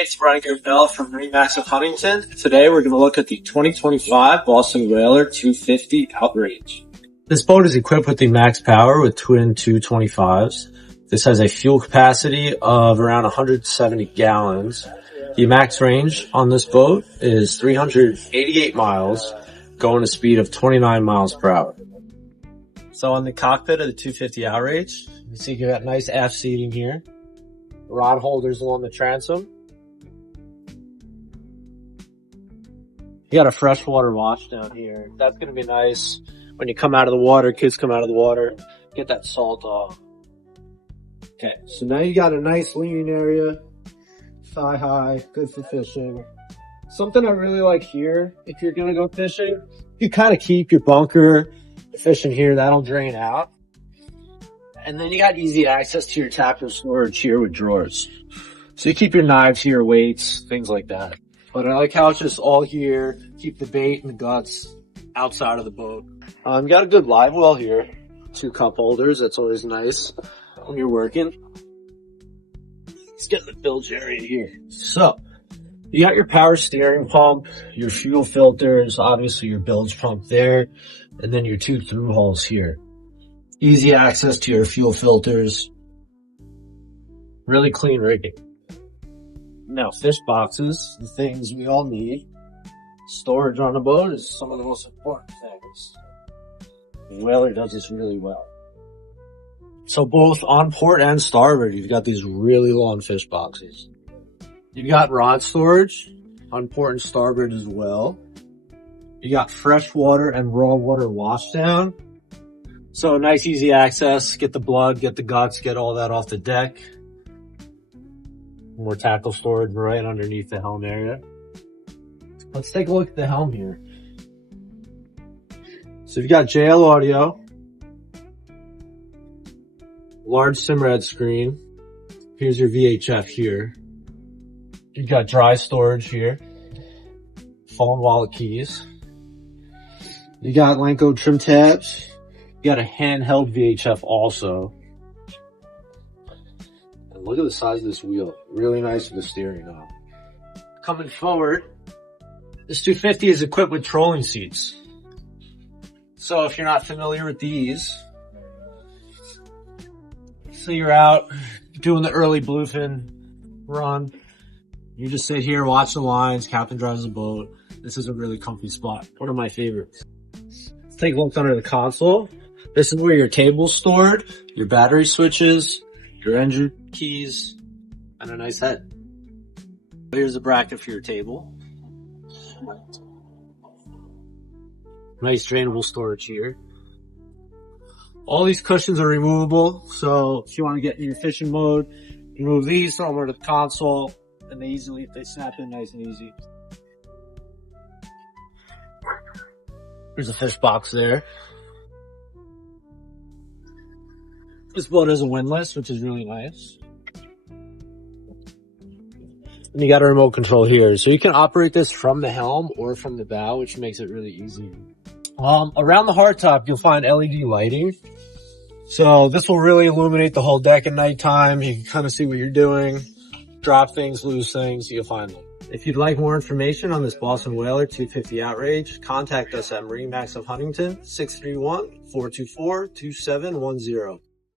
Hey, it's Brian Bell from MarineMax Huntington. Today we're going to look at the 2025 Boston Whaler 250 Outrage. This boat is equipped with the max power with twin 225s. This has a fuel capacity of around 170 gallons. The max range on this boat is 388 miles, going a speed of 29 miles per hour. So on the cockpit of the 250 Outrage, you see you got nice aft seating here. Rod holders along the transom. You got a freshwater wash down here. That's going to be nice when you come out of the water, kids come out of the water, get that salt off. Okay, so now you got a nice leaning area, thigh high, good for fishing. Something I really like here, if you're going to go fishing, you kind of keep your bunker fishing here, that'll drain out. And then you got easy access to your tackle storage here with drawers. So you keep your knives here, weights, things like that. But I like how it's just all here. Keep the bait and the guts outside of the boat. You got a good live well here. 2 cup holders. That's always nice when you're working. Let's get the bilge area here. So you got your power steering pump, your fuel filters, obviously your bilge pump there, and then your 2 through holes here. Easy access to your fuel filters. Really clean rigging. Now, fish boxes, the things we all need. Storage on a boat is some of the most important things. The Whaler does this really well. So both on port and starboard, you've got these really long fish boxes. You've got rod storage on port and starboard as well. You got fresh water and raw water washdown. So nice, easy access. Get the blood, get the guts, get all that off the deck. More tackle storage right underneath the helm area. Let's take a look at the helm here. So you've got JL audio, large Simrad screen. Here's your VHF here. You've got dry storage here, phone, wallet, keys. You got Lenco trim tabs. You got a handheld VHF also. And look at the size of this wheel. Really nice with the steering knob. Coming forward, this 250 is equipped with trolling seats. So if you're not familiar with these, so you're out doing the early bluefin run, you just sit here, watch the lines, captain drives the boat. This is a really comfy spot. One of my favorites. Let's take a look under the console. This is where your table's stored, your battery switches, your engine keys, and a nice head. Here's a bracket for your table. Nice drainable storage here. All these cushions are removable, so if you want to get in your fishing mode, you move these, throw them over to the console, and they snap in nice and easy. There's a fish box there. This boat has a windlass, which is really nice. And you got a remote control here. So you can operate this from the helm or from the bow, which makes it really easy. Around the hardtop, you'll find LED lighting. So this will really illuminate the whole deck at nighttime. You can kind of see what you're doing. Drop things, lose things, you'll find them. If you'd like more information on this Boston Whaler 250 Outrage, contact us at MarineMax of Huntington, 631-424-2710.